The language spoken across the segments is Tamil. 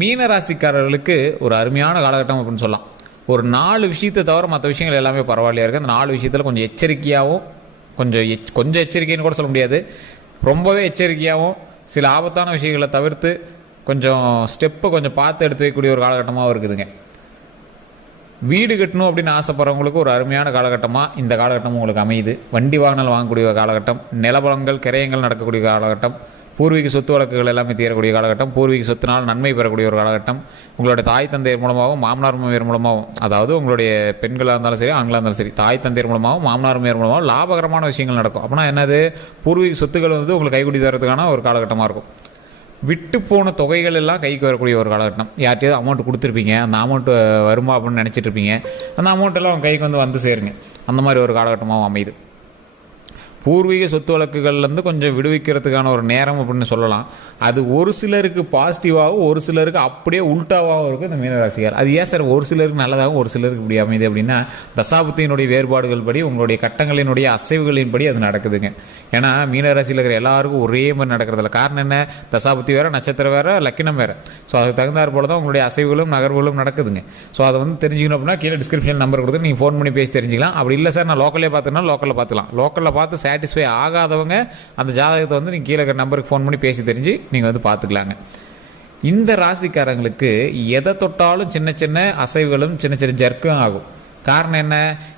மீன ராசிக்காரர்களுக்கு ஒரு அருமையான காலகட்டம் அப்படின்னு சொல்லலாம். ஒரு 4 விஷயத்தை தவிர மற்ற விஷயங்கள் எல்லாமே பரவாயில்லையா இருக்குது. அந்த 4 விஷயத்தில் கொஞ்சம் எச்சரிக்கையாகவும் கொஞ்சம் எச்சரிக்கைன்னு கூட சொல்ல முடியாது, ரொம்பவே எச்சரிக்கையாகவும் சில ஆபத்தான விஷயங்களை தவிர்த்து கொஞ்சம் ஸ்டெப்பை கொஞ்சம் பார்த்து எடுத்து வைக்கக்கூடிய ஒரு காலகட்டமாகவும் இருக்குதுங்க. வீடு கட்டணும் அப்படின்னு ஆசைப்படுறவங்களுக்கு ஒரு அருமையான காலகட்டமாக இந்த காலகட்டம் உங்களுக்கு அமையுது. வண்டி வாகனங்கள் வாங்கக்கூடிய காலகட்டம், நிலபலங்கள் கிரயங்கள் நடக்கக்கூடிய காலகட்டம், பூர்வீக சொத்து வழக்குகள் எல்லாமே தீரக்கூடிய காலகட்டம், பூர்வீக சொத்தினால் நன்மை பெறக்கூடிய ஒரு காலகட்டம், உங்களுடைய தாய் தந்தையர் மூலமாகவும் மாமனார் மாமியார் மூலமாகவும், அதாவது உங்களுடைய பெண்களாக இருந்தாலும் சரி ஆண்களாக இருந்தாலும் சரி, தாய் தந்தையர் மூலமாகவும் மாமனார் மாமியார் மூலமாகவும் லாபகரமான விஷயங்கள் நடக்கும். அப்படின்னா என்னது, பூர்வீக சொத்துக்கள் வந்து உங்களுக்கு கைக்குடி தரதுக்கான ஒரு காலகட்டமாக இருக்கும். விட்டு போன தொகைகள் எல்லாம் கைக்கு வரக்கூடிய ஒரு காலகட்டம். யார்ட்டையாவது அமௌண்ட் கொடுத்துருப்பீங்க, அந்த அமௌண்ட்டு வருமா அப்படின்னு நினச்சிட்டு இருப்பீங்க, அந்த அமௌண்ட்டெல்லாம் உங்கள் கைக்கு வந்து சேருங்க. அந்த மாதிரி ஒரு காலகட்டமாகவும் அமையுது. பூர்வீக சொத்து வழக்குகள்லேருந்து கொஞ்சம் விடுவிக்கிறதுக்கான ஒரு நேரம் அப்படின்னு சொல்லலாம். அது ஒரு சிலருக்கு பாசிட்டிவாகவும் ஒரு சிலருக்கு அப்படியே உல்ட்டாவாகவும் இருக்குது இந்த மீனராசிகள். அது ஏன் சார் ஒரு சிலருக்கு நல்லதாகவும் ஒரு சிலருக்கு இப்படி அமையுது அப்படின்னா, தசாபுத்தியினுடைய வேறுபாடுகள் படி உங்களுடைய கட்டங்களினுடைய அசைவுகளின்படி அது நடக்குதுங்க. ஏன்னா மீனராசியில் இருக்கிற எல்லாருக்கும் ஒரே மாதிரி நடக்கிறதில்ல. காரணம் என்ன, தசாபுத்தி வேறு, நட்சத்திரம் வேறு, லக்கினம் வேறு. ஸோ அதுக்கு தகுந்தாற் போல தான் உங்களுடைய அசைவுகளும் நகர்வுகளும் நடக்குதுங்க. ஸோ அதை வந்து தெரிஞ்சுக்கணும் அப்படின்னா கீழே டிஸ்கிரிப்ஷன் நம்பர் கொடுத்து நீங்கள் ஃபோன் பண்ணி பேசி தெரிஞ்சிக்கலாம். அப்படி இல்லை சார் நான் லோக்கலே பார்த்துனா லோக்கலில் பார்த்துக்கலாம். லோக்கலில் பார்த்து சாட்டிஸ்ஃபை ஆகாதவங்க அந்த ஜாதகத்தை வந்து நீங்கள் கீழே நம்பருக்கு ஃபோன் பண்ணி பேசி தெரிஞ்சு நீங்கள் வந்து பார்த்துக்கலாங்க. இந்த ராசிக்காரங்களுக்கு எதை தொட்டாலும் சின்ன சின்ன அசைவுகளும் சின்ன சின்ன ஜர்க்கும் ஆகும். காரணம் என்ன,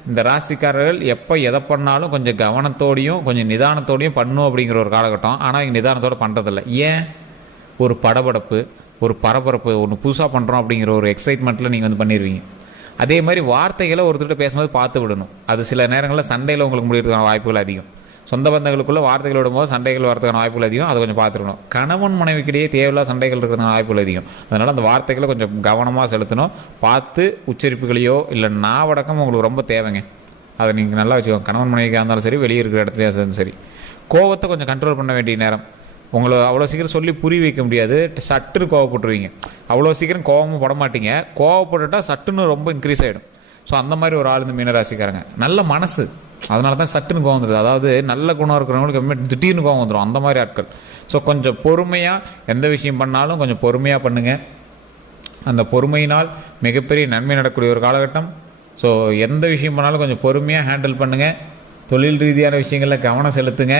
இந்த ராசிக்காரர்கள் எப்போ எதை பண்ணாலும் கொஞ்சம் கவனத்தோடையும் கொஞ்சம் நிதானத்தோடையும் பண்ணும் அப்படிங்கிற ஒரு காலகட்டம். ஆனால் இங்கே நிதானத்தோடு பண்ணுறதில்ல. ஏன், ஒரு படபடப்பு, ஒரு பரபரப்பு, ஒன்று புதுசாக பண்ணுறோம் அப்படிங்கிற ஒரு எக்ஸைட்மெண்ட்டில் நீங்கள் வந்து பண்ணிடுவீங்க. அதே மாதிரி வார்த்தைகளை ஒருத்தர்கிட்ட பேசும்போது பார்த்து விடணும். அது சில நேரங்களில் சண்டையில் உங்களுக்கு முடியறதுக்கான வாய்ப்புகள் அதிகம். சொந்த பந்தங்களுக்குள்ளே வார்த்தைகள் விடும்போது சண்டைகள் வரதுக்கான வாய்ப்புகள் அதிகம். அதை கொஞ்சம் பார்த்துக்கணும். கணவன் மனைவிக்கிடையே தேவையில்லாத சண்டைகள் இருக்கிறதுக்கான வாய்ப்புகள் அதிகம். அதனால் அந்த வார்த்தைகளை கொஞ்சம் கவனமாக செலுத்தணும். பார்த்து உச்சரிப்புகளையோ இல்லை நாவடக்கம் உங்களுக்கு ரொம்ப தேவைங்க. அதை நீங்கள் நல்லா வச்சுக்கோங்க. கணவன் மனைவிக்காக இருந்தாலும் சரி, வெளியே இருக்கிற இடத்துலையா இருந்தாலும் சரி. கோவத்தை கொஞ்சம் கண்ட்ரோல் பண்ண வேண்டிய நேரம். உங்களை அவ்வளோ சீக்கிரம் சொல்லி புரிய வைக்க முடியாது, சட்டுன்னு கோவப்பட்டுருவீங்க. அவ்வளோ சீக்கிரம் கோவமும் பட மாட்டீங்க. கோவப்பட்டுட்டால் சட்டுன்னு ரொம்ப இன்க்ரீஸ் ஆகிடும். ஸோ அந்த மாதிரி ஒரு ஆள் இந்த மீனராசிக்காரங்க. நல்ல மனசு, அதனால தான் சட்டுன்னு கோவம் வந்துடுது. அதாவது நல்ல குணம் இருக்கிறவங்களுக்கு திடீர்னு கோவம் வந்துடும். அந்த மாதிரி ஆட்கள். ஸோ கொஞ்சம் பொறுமையாக எந்த விஷயம் பண்ணாலும் கொஞ்சம் பொறுமையாக பண்ணுங்கள். அந்த பொறுமையினால் மிகப்பெரிய நன்மை நடக்கக்கூடிய ஒரு காலகட்டம். ஸோ எந்த விஷயம் பண்ணாலும் கொஞ்சம் பொறுமையாக ஹேண்டில் பண்ணுங்கள். தொழில் ரீதியான விஷயங்களில் கவனம் செலுத்துங்க.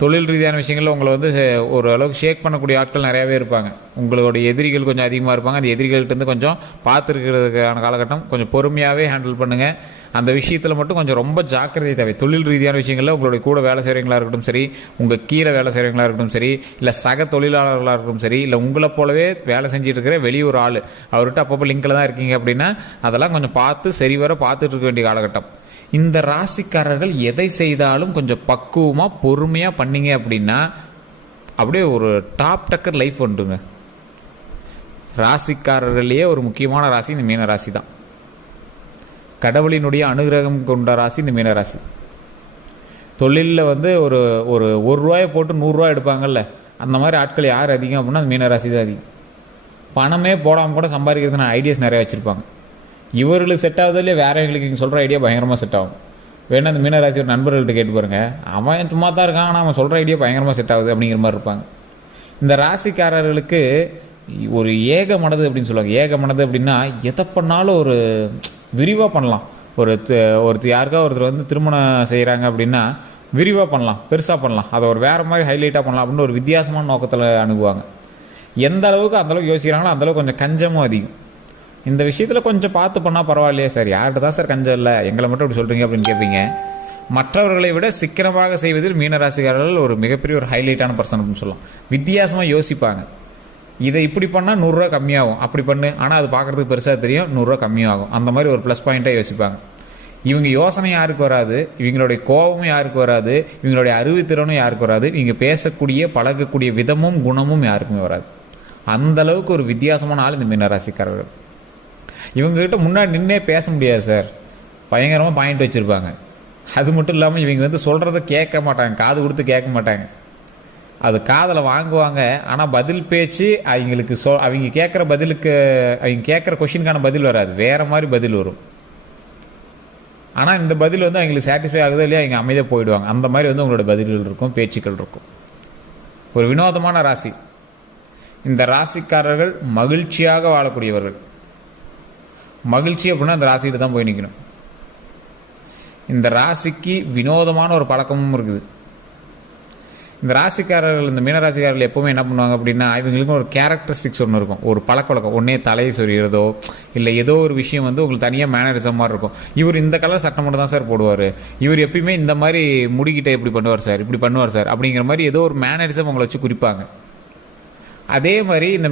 தொழில் ரீதியான விஷயங்களில் உங்களை வந்து ஒரு அளவுக்கு ஷேக் பண்ணக்கூடிய ஆட்கள் நிறையாவே இருப்பாங்க. உங்களுடைய எதிரிகள் கொஞ்சம் அதிகமாக இருப்பாங்க. அந்த எதிரிகள்கிட்ட கொஞ்சம் பார்த்துருக்கிறதுக்கான காலகட்டம். கொஞ்சம் பொறுமையாகவே ஹேண்டில் பண்ணுங்கள். அந்த விஷயத்தில் மட்டும் கொஞ்சம் ரொம்ப ஜாக்கிரதை தேவை. தொழில் ரீதியான விஷயங்களில் உங்களுடைய கூட வேலை செய்கிறவங்களா இருக்கட்டும் சரி, உங்கள் கீழே வேலை செய்கிறவங்களா இருக்கட்டும் சரி, இல்லை சக தொழிலாளர்களாக இருக்கட்டும் சரி, இல்லை உங்களை போலவே வேலை செஞ்சுட்டு இருக்கிற வெளியூர் ஆள், அவர்கிட்ட அப்பப்போ லிங்கில் தான் இருக்கீங்க அப்படின்னா அதெல்லாம் கொஞ்சம் பார்த்து சரிவர பார்த்துட்டு இருக்க வேண்டிய காலகட்டம். இந்த ராசிக்காரர்கள் எதை செய்தாலும் கொஞ்சம் பக்குவமாக பொறுமையாக பண்ணிங்க அப்படின்னா அப்படியே ஒரு டாப் டக்கர் லைஃப் வந்துடுங்க. ராசிக்காரர்களையே ஒரு முக்கியமான ராசி இந்த மீன ராசி தான். கடவுளினுடைய அனுகிரகம் கொண்ட ராசி இந்த மீன ராசி. தொழிலில் வந்து ஒரு ரூபாயை போட்டு 100 ரூபா எடுப்பாங்கல்ல, அந்த மாதிரி ஆட்கள் யார் அதிகம் அப்படின்னா அந்த மீன ராசி தான் அதிகம். பணமே போடாமல் கூட சம்பாதிக்கிறதுனா ஐடியாஸ் நிறையா வச்சுருப்பாங்க. இவர்களுக்கு செட் ஆகுதுலேயே வேறவங்களுக்கு நீங்கள் சொல்கிற ஐடியா பயங்கரமாக செட் ஆகும். வேணா அந்த மீனராசி ஒரு நண்பர்கள்ட்ட கேட்டு பாருங்க, அவன் சும்மா தான் இருக்கான் ஆனால் அவன் சொல்கிற ஐடியா பயங்கரமாக செட் ஆகுது அப்படிங்கிற மாதிரி இருப்பாங்க. இந்த ராசிக்காரர்களுக்கு ஒரு ஏக மனது அப்படின்னு சொல்லுவாங்க. ஏக மனது அப்படின்னா எதை பண்ணாலும் ஒரு விரிவாக பண்ணலாம். ஒருத்தர் யாருக்கா ஒருத்தர் வந்து திருமணம் செய்கிறாங்க அப்படின்னா விரிவாக பண்ணலாம், பெருசாக பண்ணலாம், அதை ஒரு வேறு மாதிரி ஹைலைட்டாக பண்ணலாம் அப்படின்னு ஒரு வித்தியாசமான நோக்கத்தில் அணுகுவாங்க. எந்த அளவுக்கு அந்தளவுக்கு யோசிக்கிறாங்களோ அந்தளவுக்கு கொஞ்சம் கஞ்சமும் அதிகம். இந்த விஷயத்தில் கொஞ்சம் பார்த்து பண்ணால் பரவாயில்லையே சார், யார்கிட்ட தான் சார் கஞ்சம் இல்லை, எங்களை மட்டும் இப்படி சொல்கிறீங்க அப்படின்னு கேட்பீங்க. மற்றவர்களை விட சிக்கனமாக செய்வதில் மீனராசிக்காரர்கள் ஒரு மிகப்பெரிய ஒரு ஹைலைட்டான பர்சன் அப்படின்னு சொல்லலாம். வித்தியாசமாக யோசிப்பாங்க. இதை இப்படி பண்ணால் 100 ரூபா கம்மியாகும், அப்படி பண்ணு, ஆனால் அது பார்க்குறதுக்கு பெருசாக தெரியும், 100 ரூபா கம்மியாகும். அந்த மாதிரி ஒரு ப்ளஸ் பாயிண்ட்டாக யோசிப்பாங்க. இவங்க யோசனை யாருக்கு வராது, இவங்களுடைய கோபமும் யாருக்கு வராது, இவங்களுடைய அறிவுத்திறனும் யாருக்கு வராது, இவங்க பேசக்கூடிய பழகக்கூடிய விதமும் குணமும் யாருக்குமே வராது. அந்தளவுக்கு ஒரு வித்தியாசமான ஆள் இந்த மீனராசிக்காரர்கள். இவங்ககிட்ட முன்னாடி நின்னே பேச முடியாது சார், பயங்கரமாக பாயிண்ட் வச்சுருப்பாங்க. அது மட்டும் இல்லாமல் இவங்க வந்து சொல்கிறத கேட்க மாட்டாங்க, காது கொடுத்து கேட்க மாட்டாங்க, அது காதில் வாங்குவாங்க. ஆனால் பதில் பேச்சு அவங்களுக்கு அவங்க கேட்குற பதிலுக்கு, அவங்க கேட்குற கொஷினுக்கான பதில் வராது, வேறு மாதிரி பதில் வரும். ஆனால் இந்த பதில் வந்து அவங்களுக்கு சாட்டிஸ்ஃபை ஆகுதோ இல்லையா, அவங்க அமைதியாக போயிடுவாங்க. அந்த மாதிரி வந்து உங்களோட பதில்கள் இருக்கும், பேச்சுக்கள் இருக்கும். ஒரு வினோதமான ராசி இந்த ராசிக்காரர்கள் மகிழ்ச்சியாக வாழக்கூடியவர்கள். மகிழ்ச்சி அப்படின்னா அந்த ராசிகிட்ட தான் போய் நிற்கணும். இந்த ராசிக்கு வினோதமான ஒரு பழக்கமும் இருக்குது. இந்த ராசிக்காரர்கள், இந்த மீனராசிக்காரர்கள் எப்போவுமே என்ன பண்ணுவாங்க அப்படின்னா, இவங்களுக்கு ஒரு கேரக்டரிஸ்டிக்ஸ் ஒன்று இருக்கும், ஒரு பழக்கவழக்கம். ஒன்றே தலையை சொறிகிறதோ இல்லை ஏதோ ஒரு விஷயம் வந்து உங்களுக்கு தனியாக மேனரிசம் மாதிரி இருக்கும். இவர் இந்த கலர் சட்டை மட்டும் தான் சார் போடுவார், இவர் எப்பயுமே இந்த மாதிரி முடிக்கிட்ட இப்படி பண்ணுவார் சார், இப்படி பண்ணுவார் சார் அப்படிங்கிற மாதிரி ஏதோ ஒரு மேனரிசம் உங்களை வச்சு குறிப்பாங்க. அதே மாதிரி இந்த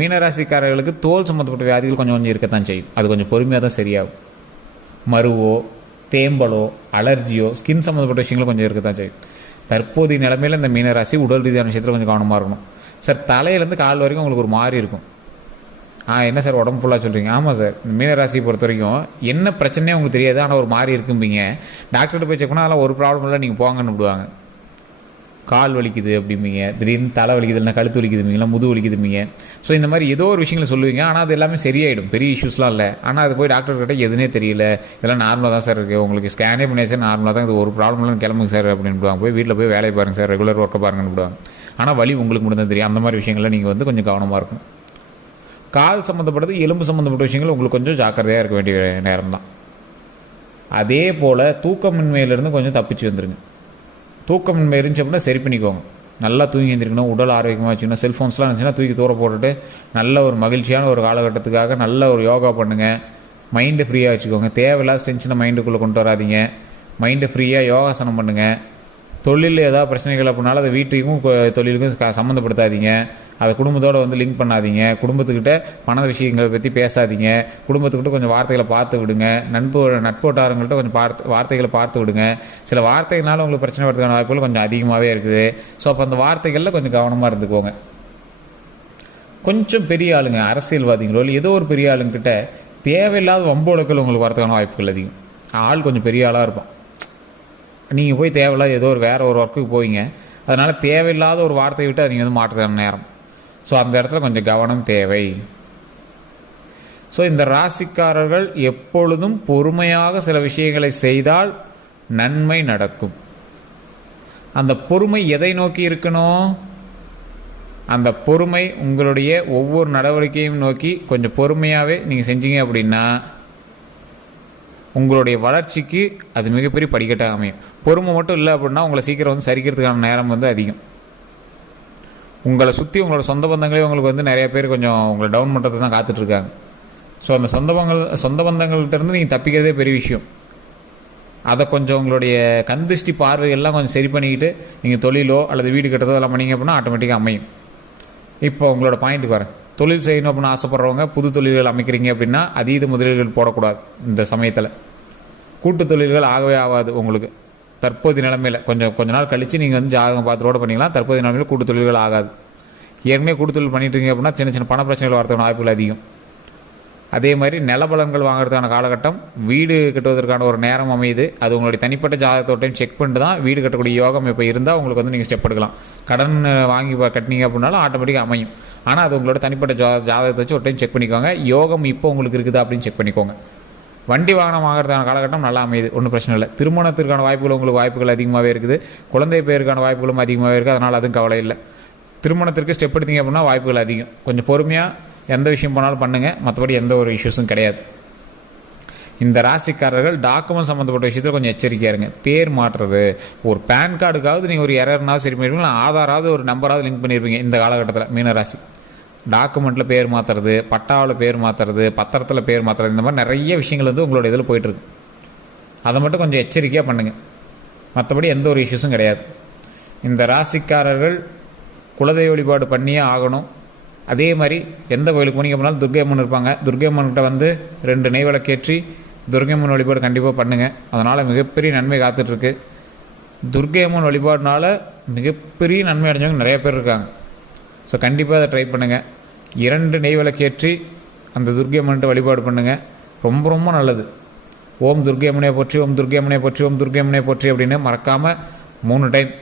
மீனராசிக்காரர்களுக்கு தோல் சம்மந்தப்பட்ட வியாதிகள் கொஞ்சம் கொஞ்சம் இருக்கத்தான் செய்யும். அது கொஞ்சம் பொறுமையாக தான் சரியாகும். மருவோ, தேம்பலோ, அலர்ஜியோ, ஸ்கின் சம்மந்தப்பட்ட விஷயங்களும் கொஞ்சம் இருக்கத்தான் செய்யும். தற்போதைய நிலைமையில் இந்த மீனராசி உடல் ரீதியான விஷயத்தில் கொஞ்சம் கவனமாக இருக்கணும். சார் தலையிலேருந்து கால் வரைக்கும் உங்களுக்கு ஒரு மாதிரி இருக்கும். என்ன சார் உடம்பு ஃபுல்லாக சொல்கிறீங்க? ஆமாம் சார், இந்த மீனராசியை பொறுத்த வரைக்கும் என்ன பிரச்சனையே உங்களுக்கு தெரியாது, ஆனால் ஒரு மாதிரி இருக்கும்பீங்க. டாக்டர்கிட்ட போய் செக் பண்ணால் அதெல்லாம் ஒரு ப்ராப்ளம் இல்லை, நீங்கள் போங்கன்னு விடுவாங்க. கால் வலிக்குது அப்படிம்பீங்க, திடீர்னு தலை வலிக்குது, இல்லைனா கழுத்து வலிக்குதும்பீங்களா, முது வலிக்குதும்பீங்க. ஸோ இந்த மாதிரி ஏதோ ஒரு விஷயங்களை சொல்லுவீங்க, ஆனால் அது எல்லாமே சரியாயிடும், பெரிய இஷ்யூஸ்லாம் இல்லை. ஆனால் அது போய் டாக்டர்கிட்ட எதுனே தெரியல, இதெல்லாம் நார்மலாக தான் சார் இருக்குது, உங்களுக்கு ஸ்கேனே பண்ணி சார் நார்மலாக தான், இது ஒரு ப்ராப்ளம்லாம் கிளம்புங்க சார் அப்படின்னு போய் வீட்டில் போய் வேலையை பாருங்கள் சார், ரெகுலர் ஒர்க்கை பாருங்கன்னு விடுவாங்க. ஆனால் வலி உங்களுக்கு மட்டும் தான் தெரியும். அந்த மாதிரி விஷயங்களை நீங்கள் வந்து கொஞ்சம் கவனமாக இருக்கும். கால் சம்மந்தப்பட்டது, எலும்பு சம்மந்தப்பட்ட விஷயங்கள் உங்களுக்கு கொஞ்சம் ஜாக்கிரதையாக இருக்க வேண்டிய நேரம் தான். அதே போல் தூக்கமின்மையிலேருந்து கொஞ்சம் தப்பிச்சு வந்துருங்க. தூக்கமின்மை இருந்துச்சு அப்படின்னா சரி பண்ணிக்கோங்க. நல்லா தூங்கி எழுந்திருக்கணும், உடல் ஆரோக்கியமாக வச்சுக்கணும். செல்ஃபோன்ஸ்லாம் இருந்துச்சுன்னா தூக்கி தூர போட்டுட்டு நல்ல ஒரு மகிழ்ச்சியான ஒரு காலகட்டத்துக்காக நல்ல ஒரு யோகா பண்ணுங்கள். மைண்டு ஃப்ரீயாக வச்சுக்கோங்க. தேவையில்லாத டென்ஷனை மைண்டுக்குள்ளே கொண்டு வராதிங்க. மைண்டு ஃப்ரீயாக யோகாசனம் பண்ணுங்கள். தொழிலில் ஏதாவது பிரச்சனைகள் அப்படின்னாலும் அதை வீட்டுக்கும் தொழிலுக்கும் சம்மந்தப்படுத்தாதீங்க. அதை குடும்பத்தோடு வந்து லிங்க் பண்ணாதீங்க. குடும்பத்துக்கிட்ட பண விஷயங்களை பற்றி பேசாதீங்க. குடும்பத்துக்கிட்ட கொஞ்சம் வார்த்தைகளை பார்த்து விடுங்க. நட்போட்டாரங்கள்ட்ட கொஞ்சம் வார்த்தைகளை பார்த்து விடுங்க. சில வார்த்தைகளால் உங்களுக்கு பிரச்சனை வரதுக்கான வாய்ப்புகள் கொஞ்சம் அதிகமாகவே இருக்குது. ஸோ அப்போ அந்த வார்த்தைகளில் கொஞ்சம் கவனமாக இருந்துக்கோங்க. கொஞ்சம் பெரிய ஆளுங்க, அரசியல்வாதிகளோ இல்லை ஏதோ ஒரு பெரிய ஆளுங்கிட்ட தேவையில்லாத வம்போலக்கள் உங்களுக்கு வரதுக்கான வாய்ப்புகள் அதிகம். ஆள் கொஞ்சம் பெரிய ஆளாக இருப்பான். நீங்கள் போய் தேவையில்லாத ஏதோ ஒரு வேறு ஒரு ஒர்க்குக்கு போவீங்க. அதனால் தேவையில்லாத ஒரு வார்த்தையை விட்டு நீங்கள் வந்து மாற்றுறதுக்கான நேரம். ஸோ அந்த இடத்துல கொஞ்சம் கவனம் தேவை. ஸோ இந்த ராசிக்காரர்கள் எப்பொழுதும் பொறுமையாக சில விஷயங்களை செய்தால் நன்மை நடக்கும். அந்த பொறுமை எதை நோக்கி இருக்கணும்? அந்த பொறுமை உங்களுடைய ஒவ்வொரு நடவடிக்கையும் நோக்கி கொஞ்சம் பொறுமையாகவே நீங்கள் செஞ்சீங்க அப்படின்னா உங்களுடைய வளர்ச்சிக்கு அது மிகப்பெரிய படிக்கட்டாக அமையும். பொறுமை மட்டும் இல்லை அப்படின்னா உங்களை சீக்கிரம் வந்து சரிக்கிறதுக்கான நேரம் வந்து அதிகம். உங்களை சுற்றி உங்களோட சொந்த பந்தங்களே உங்களுக்கு வந்து நிறைய பேர் கொஞ்சம் உங்களை டவுன் பண்ணுறது தான் காத்துட்ருக்காங்க. ஸோ அந்த சொந்த பந்தங்கள்கிட்டருந்து நீங்கள் தப்பிக்கிறதே பெரிய விஷயம். அதை கொஞ்சம் உங்களுடைய கண்திஷ்டி பார்வைகள்லாம் கொஞ்சம் சரி பண்ணிக்கிட்டு நீங்கள் தொழிலோ அல்லது வீடு கட்டுறதோ எல்லாம் பண்ணிங்க அப்படின்னா ஆட்டோமேட்டிக்காக அமையும். இப்போ உங்களோட பாயிண்ட்டுக்கு வரேன். தொழில் செய்யணும் அப்படின்னு ஆசைப்பட்றவங்க புது தொழில்கள் அமைக்கிறீங்க அப்படின்னா அதீத முதலீடுகள் போடக்கூடாது. இந்த சமயத்தில் கூட்டு தொழில்கள் ஆகவே ஆகாது. உங்களுக்கு தற்போதைய நிலைமையில் கொஞ்ச நாள் கழித்து நீங்கள் வந்து ஜாதகம் பார்த்து ரோட பண்ணிக்கலாம். தற்போதைய நிலைமையில் கூட்டு தொழில்கள் ஆகாது. ஏற்கனவே கூட்டு தொழில் பண்ணிட்டு இருக்கீங்க அப்படின்னா சின்ன சின்ன பண பிரச்சனைகள் வரதுக்கான வாய்ப்புகள் அதிகம். அதே மாதிரி நிலபலன்கள் வாங்குறதுக்கான காலகட்டம், வீடு கட்டுவதற்கான ஒரு நேரம் அமையுது. அது உங்களுடைய தனிப்பட்ட ஜாதகத்தோட்டையும் செக் பண்ணிட்டு தான் வீடு கட்டக்கூடிய யோகம் இப்போ இருந்தால் உங்களுக்கு வந்து நீங்கள் ஸ்டெப் எடுக்கலாம். கடன் வாங்கி கட்டினீங்க அப்படின்னாலும் ஆட்டோமேட்டிக்காக அமையும். ஆனால் அது உங்களோட தனிப்பட்ட ஜாதகத்தை வச்சு ஒரு டைம் செக் பண்ணிக்கோங்க. யோகம் இப்போ உங்களுக்கு இருக்குதா அப்படின்னு செக் பண்ணிக்கோங்க. வண்டி வாகனம் வாங்குறதுக்கான காலகட்டம் நல்லா அமையுது, ஒன்றும் பிரச்சனை இல்லை. திருமணத்திற்கான வாய்ப்புகள் உங்களுக்கு வாய்ப்புகள் அதிகமாகவே இருக்குது. குழந்தை பேருக்கான வாய்ப்புகளும் அதிகமாகவே இருக்குது. அதனால் அதுவும் கவலை இல்லை. திருமணத்திற்கு ஸ்டெப் எடுத்தீங்க அப்படின்னா வாய்ப்புகள் அதிகம். கொஞ்சம் பொறுமையாக எந்த விஷயம் பண்ணாலும் பண்ணுங்கள். மற்றபடி எந்த ஒரு இஷ்யூஸும் கிடையாது. இந்த ராசிக்காரர்கள் டாக்குமெண்ட் சம்மந்தப்பட்ட விஷயத்தில் கொஞ்சம் எச்சரிக்கையாக இருங்க. பேர் மாற்றுறது, ஒரு பேன் கார்டுக்காவது நீங்கள் ஒரு எரர்னாவது சரி பண்ணியிருப்பீங்க, ஆதாராவது ஒரு நம்பராவது லிங்க் பண்ணியிருப்பீங்க. இந்த காலகட்டத்தில் மீனராசி டாக்குமெண்ட்டில் பேர் மாற்றுறது, பட்டாவில் பேர் மாற்றுறது, பத்திரத்தில் பேர் மாற்றுறது, இந்த மாதிரி நிறைய விஷயங்கள் வந்து உங்களோட இதில் போயிட்டுருக்கு. அதை மட்டும் கொஞ்சம் எச்சரிக்கையாக பண்ணுங்கள். மற்றபடி எந்த ஒரு இஷ்யூஸும் கிடையாது. இந்த ராசிக்காரர்கள் குலதெய்வ வழிபாடு பண்ணியே ஆகணும். அதே மாதிரி எந்த கோயிலுக்கு போனீங்க அப்படின்னாலும் துர்க்கை அம்மன் இருப்பாங்க. துர்க்கை அம்மன்கிட்ட வந்து 2 நெய் விளக்கேற்றி துர்க்கை அம்மன் வழிபாடு கண்டிப்பாக பண்ணுங்கள். அதனால் மிகப்பெரிய நன்மை காத்துட்ருக்கு. துர்க்கை அம்மன் வழிபாடுனால மிகப்பெரிய நன்மை அடைஞ்சவங்க நிறைய பேர் இருக்காங்க. ஸோ கண்டிப்பாக அதை ட்ரை பண்ணுங்கள். 2 நெய் விளக்கேற்றி அந்த துர்க்கை அம்மன்கிட்ட வழிபாடு பண்ணுங்கள். ரொம்ப ரொம்ப நல்லது. ஓம் துர்க்கை அம்மனை போற்றி, ஓம் துர்க்கை அம்மனை போற்றி, ஓம் துர்க்கை அம்மனை போற்றி அப்படின்னு மறக்காமல் 3 டைம்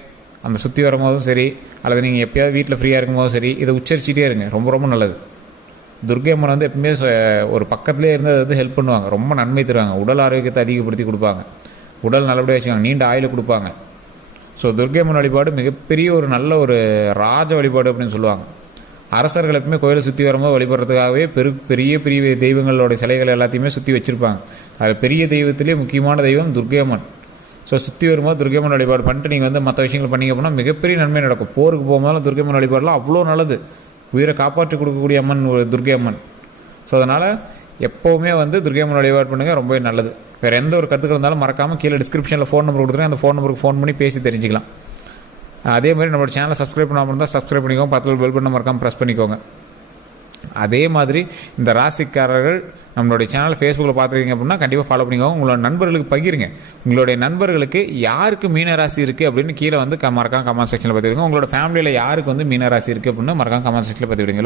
அந்த சுற்றி வரும்போதும் சரி, அல்லது நீங்கள் எப்போயாவது வீட்டில் ஃப்ரீயாக இருக்கும்போதும் சரி, இதை உச்சரிச்சிட்டே இருங்க. ரொம்ப ரொம்ப நல்லது. துர்க்கை அம்மன் வந்து எப்பவுமே ஒரு பக்கத்துலேயே இருந்து அதை வந்து ஹெல்ப் பண்ணுவாங்க. ரொம்ப நன்மை தருவாங்க. உடல் ஆரோக்கியத்தை அதிகப்படுத்தி கொடுப்பாங்க. உடல் நல்லபடியாக வச்சுக்காங்க. நீண்ட ஆயுளை கொடுப்பாங்க. ஸோ துர்க்கை அம்மன் வழிபாடு மிகப்பெரிய ஒரு நல்ல ஒரு ராஜ வழிபாடு அப்படின்னு சொல்லுவாங்க. அரசர்கள் எப்பவுமே கோயிலை சுற்றி வரும்போது வழிபடுறதுக்காகவே பெரிய பெரிய தெய்வங்களோட சிலைகள் எல்லாத்தையுமே சுற்றி வச்சுருப்பாங்க. அது பெரிய தெய்வத்திலே முக்கியமான தெய்வம் துர்க்கையம்மன். ஸோ சுற்றி வரும்போது துர்க்கையம்மன் வழிபாடு பண்ணிட்டு நீங்கள் வந்து மற்ற விஷயங்கள் பண்ணிங்க அப்படின்னா மிகப்பெரிய நன்மை நடக்கும். போருக்கு போகும்போது துர்க்கையம்மன் வழிபாடெலாம் அவ்வளோ நல்லது. உயிரை காப்பாற்றி கொடுக்கக்கூடிய அம்மன் துர்க்கையம்மன். ஸோ அதனால் எப்போவுமே வந்து துர்க்கையம்மன் வழிபாடு பண்ணுங்கள், ரொம்பவே நல்லது. வேறு எந்த ஒரு கருத்துக்கள் இருந்தாலும் மறக்காமல் கீழே டிஸ்கிரிப்ஷனில் ஃபோன் நம்பர் கொடுத்துருக்கேன், அந்த ஃபோன் நம்பருக்கு ஃபோன் பண்ணி பேசி தெரிஞ்சுக்கலாம். அதே மாதிரி நம்மளோட சேனலை சப்ஸ்கிரைப் பண்ணாமல் இருந்தால் சப்ஸ்கிரைப் பண்ணிக்கோங்க, பக்கத்தில் பெல் பட்டன் மறக்காமல் ப்ரெஸ் பண்ணிக்கோங்க. அதே மாதிரி இந்த ராசிக்காரர்கள் நம்மளுடைய சேனல் ஃபேஸ்புக்கில் பார்த்துருக்கீங்க அப்படின்னா கண்டிப்பாக ஃபாலோ பண்ணிக்கோங்க. உங்களோட நண்பர்களுக்கு பகிருங்க. உங்களுடைய நண்பர்களுக்கு யாருக்கு மீன ராசி இருக்குது அப்படின்னு கீழே வந்து மறக்காம கமெண்ட் செக்ஷனில் பார்த்துவிடுங்க. உங்களோட ஃபேமிலியில் யாருக்கு வந்து மீன ராசி இருக்குது அப்படின்னு மறக்காம கமெண்ட் செக்ஷனில் பார்த்துவிடுங்க.